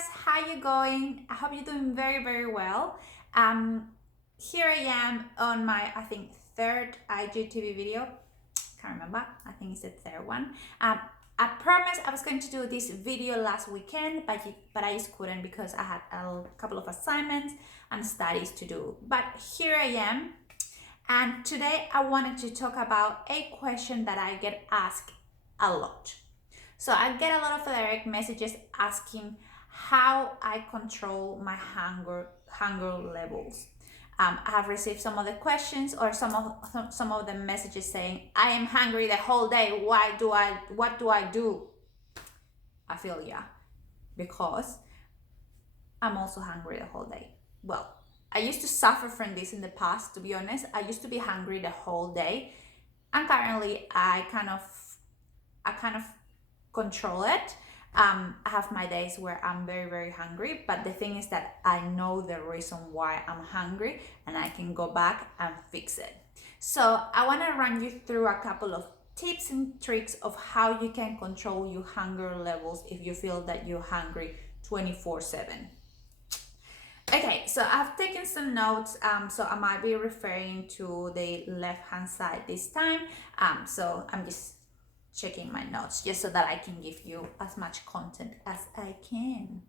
guys, how you going? I hope you're doing very well. Um, Here I am on my, I think, third IGTV video. Can't remember. I think it's the third one. I promised I was going to do this video last weekend, but I just couldn't because I had a couple of assignments and studies to do. But here I am, and today I wanted to talk about a question that I get asked a lot. So I get a lot of direct messages asking how I control my hunger levels. I have received some of the questions or some of the messages saying, "I am hungry the whole day. What do I do?" I feel yeah, because I'm also hungry the whole day. Well, I used to suffer from this in the past. To be honest, I used to be hungry the whole day, and currently I kind of control it. I have my days where I'm very hungry, but the thing is that I know the reason why I'm hungry and I can go back and fix it. So I want to run you through a couple of tips and tricks of how you can control your hunger levels if you feel that you're hungry 24/7. Okay, so I've taken some notes, so I might be referring to the left hand side this time. So I'm just checking my notes just so that I can give you as much content as I can.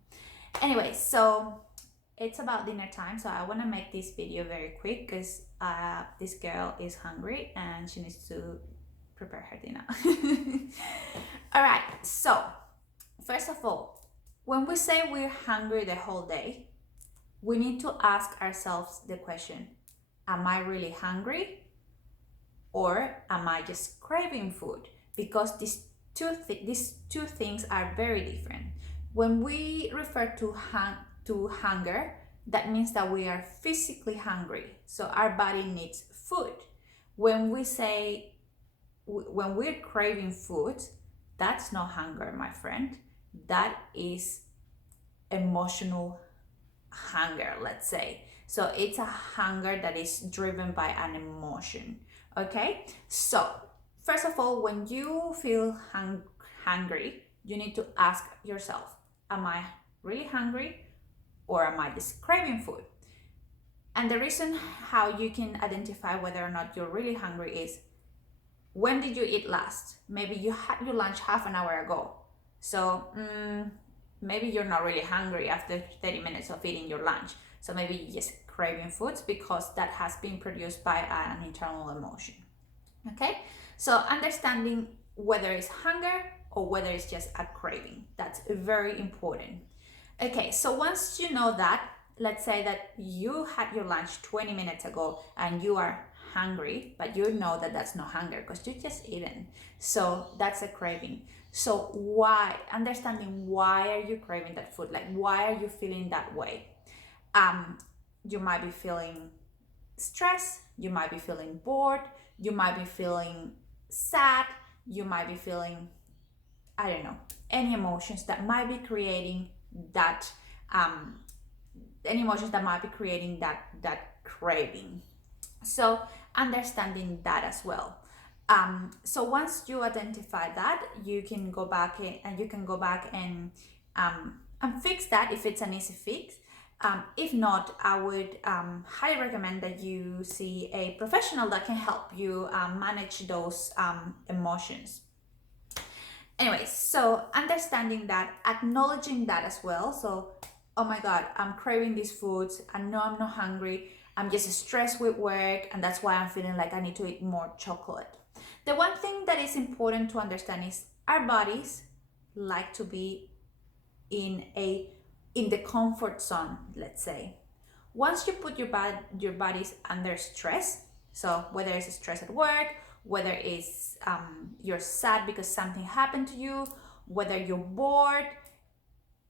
Anyway, so it's about dinner time, so I want to make this video very quick because this girl is hungry and she needs to prepare her dinner. All right, so first of all, when we say we're hungry the whole day, we need to ask ourselves the question, am I really hungry or am I just craving food? Because these two things are very different. When we refer to hunger, that means that we are physically hungry, so our body needs food. When we're craving food, that's not hunger, my friend. That is emotional hunger, let's say. So it's a hunger that is driven by an emotion. Okay, so first of all, when you feel hungry, you need to ask yourself, am I really hungry or am I just craving food? And the reason how you can identify whether or not you're really hungry is, when did you eat last? Maybe you had your lunch half an hour ago. So maybe you're not really hungry after 30 minutes of eating your lunch. So maybe you're just craving foods because that has been produced by an internal emotion. Okay, so understanding whether it's hunger or whether it's just a craving, that's very important. Okay, so once you know that, let's say that you had your lunch 20 minutes ago and you are hungry, but you know that that's not hunger because you just eaten. So that's a craving. So understanding why are you craving that food? Like, why are you feeling that way? You might be feeling stress, you might be feeling bored, you might be feeling sad, you might be feeling, I don't know, any emotions that might be creating that that craving. So understanding that as well. So once you identify that, you can go back and fix that if it's an easy fix. If not, I would highly recommend that you see a professional that can help you manage those emotions. Anyway, so understanding that, acknowledging that as well. So, oh my God, I'm craving these foods. I know I'm not hungry. I'm just stressed with work, and that's why I'm feeling like I need to eat more chocolate. The one thing that is important to understand is our bodies like to be in the comfort zone, let's say. Once you put your bodies under stress, so whether it's stress at work, whether it's you're sad because something happened to you, whether you're bored,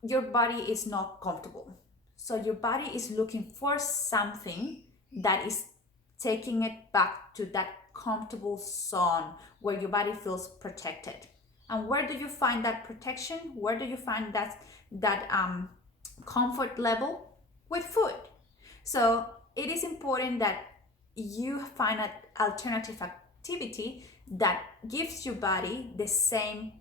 your body is not comfortable. So your body is looking for something that is taking it back to that comfortable zone where your body feels protected. And where do you find that protection? Where do you find that comfort level? With food. So it is important that you find an alternative activity that gives your body the same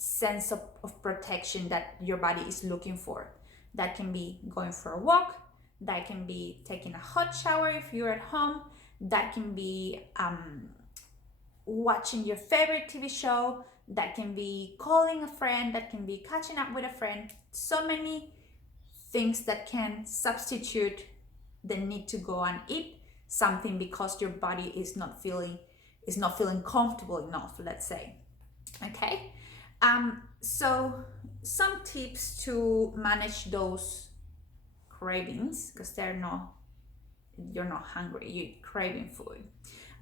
sense of protection that your body is looking for. That can be going for a walk, that can be taking a hot shower if you're at home, that can be watching your favorite TV show, that can be calling a friend, that can be catching up with a friend. So many things that can substitute the need to go and eat something because your body is not feeling comfortable enough, let's say. Okay. So some tips to manage those cravings, because you're not hungry, you're craving food.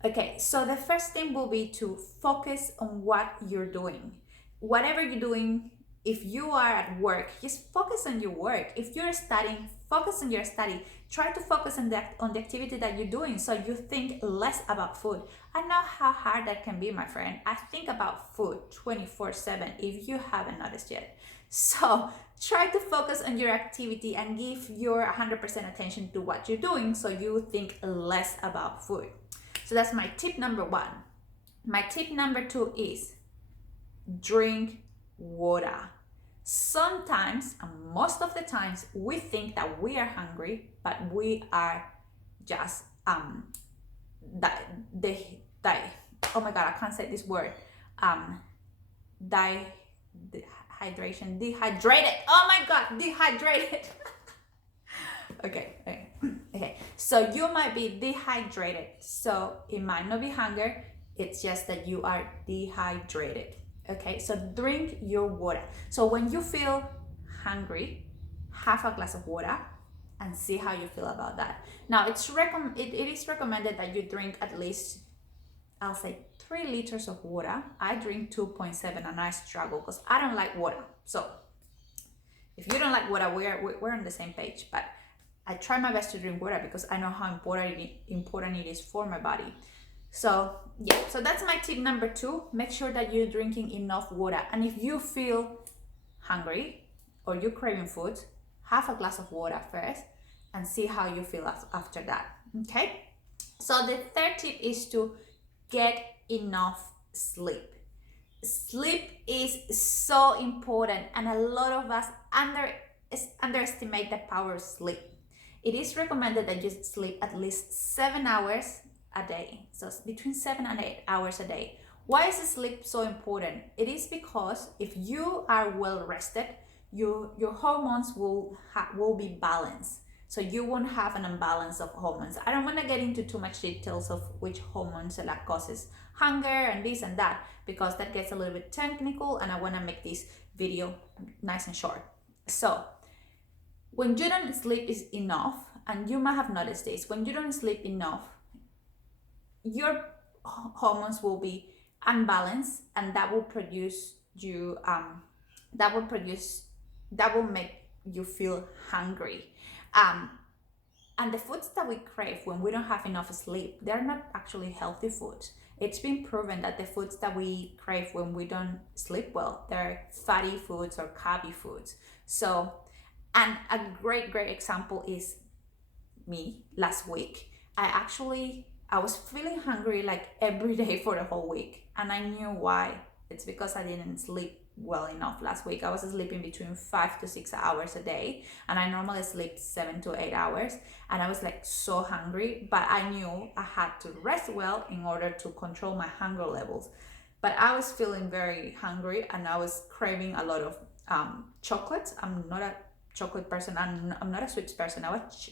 Okay, so the first thing will be to focus on what you're doing. Whatever you're doing, if you are at work, just focus on your work. If you're studying, focus on your study. Try to focus on the activity that you're doing so you think less about food. I know how hard that can be, my friend. I think about food 24/7 if you haven't noticed yet. So try to focus on your activity and give your 100% attention to what you're doing so you think less about food. So that's my tip number 1. My tip number 2 is drink water. Sometimes, and most of the times, we think that we are hungry, but we are just oh my god, I can't say this word. Dehydrated. Oh my god, dehydrated. Okay. So you might be dehydrated. So it might not be hunger, it's just that you are dehydrated. Okay, so drink your water. So when you feel hungry, have a glass of water and see how you feel about that. Now it is recommended that you drink at least, I'll say, 3 liters of water. I drink 2.7 and I struggle because I don't like water. So if you don't like water, we're on the same page. But I try my best to drink water because I know how important it is for my body. So yeah, so that's my tip number 2. Make sure that you're drinking enough water. And if you feel hungry or you're craving food, have a glass of water first and see how you feel after that. Okay? So the third tip is to get enough sleep. Sleep is so important, and a lot of us underestimate the power of sleep. It is recommended that you sleep at least 7 hours a day. So between 7 and 8 hours a day. Why is sleep so important? It is because if you are well rested, your hormones will be balanced. So you won't have an imbalance of hormones. I don't want to get into too much details of which hormones that causes hunger and this and that, because that gets a little bit technical and I want to make this video nice and short. So when you don't sleep is enough, and you might have noticed this, when you don't sleep enough, your hormones will be unbalanced, and that will make you feel hungry. And the foods that we crave when we don't have enough sleep, they're not actually healthy foods. It's been proven that the foods that we crave when we don't sleep well, they're fatty foods or carby foods. So, and a great example is me last week. I was feeling hungry like every day for the whole week, and I knew why. It's because I didn't sleep well enough last week. I was sleeping between 5 to 6 hours a day, and I normally sleep 7 to 8 hours, and I was like so hungry, but I knew I had to rest well in order to control my hunger levels. But I was feeling very hungry, and I was craving a lot of chocolates. I'm not a chocolate person. I'm not a sweets person. I was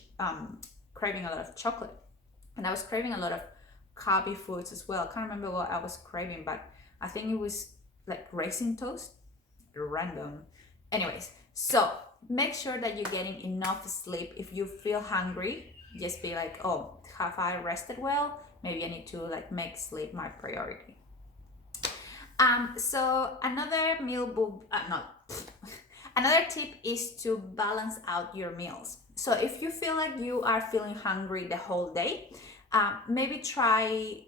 craving a lot of chocolate, and I was craving a lot of carby foods as well. I can't remember what I was craving, but I think it was like raisin toast. Random. Anyways, so make sure that you're getting enough sleep. If you feel hungry, just be like, oh, have I rested well? Maybe I need to like make sleep my priority. So another another tip is to balance out your meals. So if you feel like you are feeling hungry the whole day, maybe try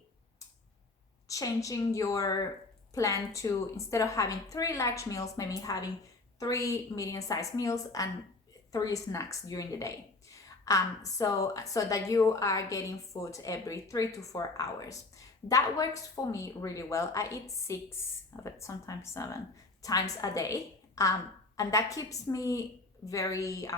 changing your plan to, instead of having 3 large meals, maybe having 3 medium-sized meals and 3 snacks during the day. So that you are getting food every 3 to 4 hours. That works for me really well. I eat 6, but sometimes 7 times a day, and that keeps me very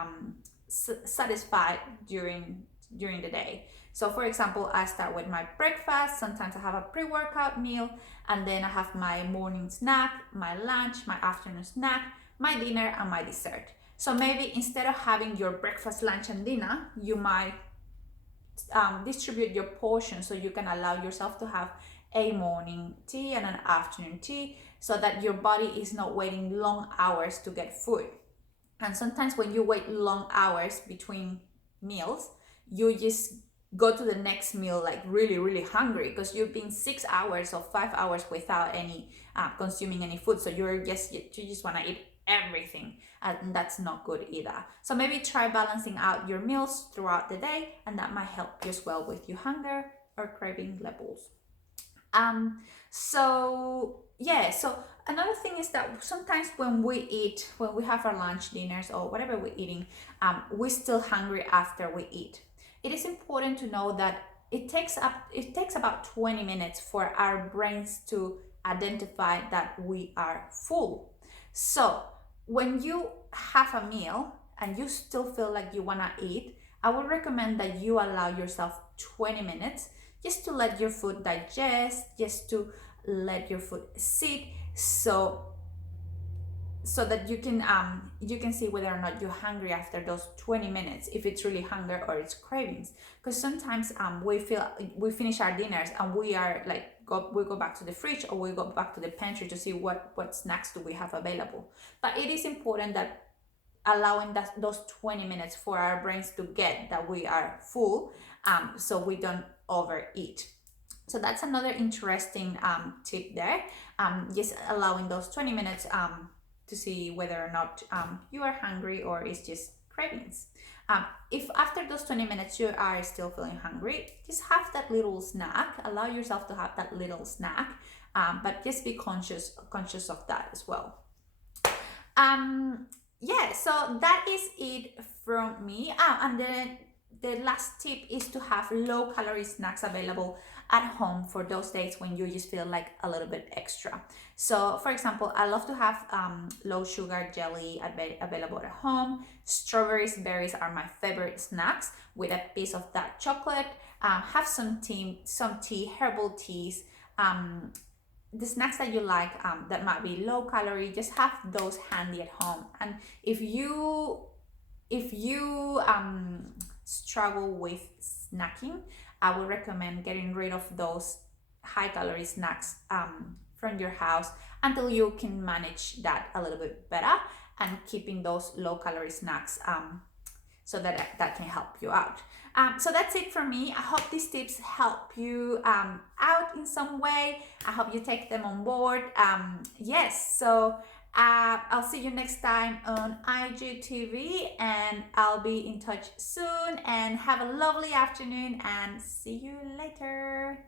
satisfied during the day. So for example, I start with my breakfast. Sometimes I have a pre-workout meal, and then I have my morning snack, my lunch, my afternoon snack, my dinner, and my dessert. So maybe instead of having your breakfast, lunch, and dinner, you might distribute your portion so you can allow yourself to have a morning tea and an afternoon tea, so that your body is not waiting long hours to get food. And sometimes when you wait long hours between meals, you just go to the next meal like really, really hungry, because you've been 6 hours or 5 hours without any consuming any food. So you just want to eat everything, and that's not good either. So maybe try balancing out your meals throughout the day, and that might help you as well with your hunger or craving levels. So yeah, so another thing is that sometimes when we have our lunch, dinners, or whatever we're eating, we're still hungry after we eat. It is important to know that it takes about 20 minutes for our brains to identify that we are full. So when you have a meal and you still feel like you want to eat, I would recommend that you allow yourself 20 minutes just to let your food digest, just to let your food sit, so that you can see whether or not you're hungry after those 20 minutes, if it's really hunger or it's cravings. Because sometimes we finish our dinners and we are like we go back to the fridge, or we go back to the pantry to see what snacks do we have available. But it is important that allowing those 20 minutes for our brains to get that we are full, so we don't overeat. So that's another interesting tip there. Just allowing those 20 minutes to see whether or not you are hungry or it's just cravings. If after those 20 minutes you are still feeling hungry, just have that little snack. Allow yourself to have that little snack, but just be conscious of that as well. Yeah, so that is it from me. And then the last tip is to have low calorie snacks available at home for those days when you just feel like a little bit extra. So for example, I love to have low sugar jelly available at home. Strawberries, berries are my favorite snacks, with a piece of that chocolate. Have some tea, herbal teas, the snacks that you like, that might be low calorie. Just have those handy at home. And if you struggle with snacking, I would recommend getting rid of those high calorie snacks from your house until you can manage that a little bit better, and keeping those low calorie snacks so that can help you out. So that's it from me. I hope these tips help you out in some way. I hope you take them on board. Yes, so I'll see you next time on IGTV, and I'll be in touch soon. And have a lovely afternoon, and see you later.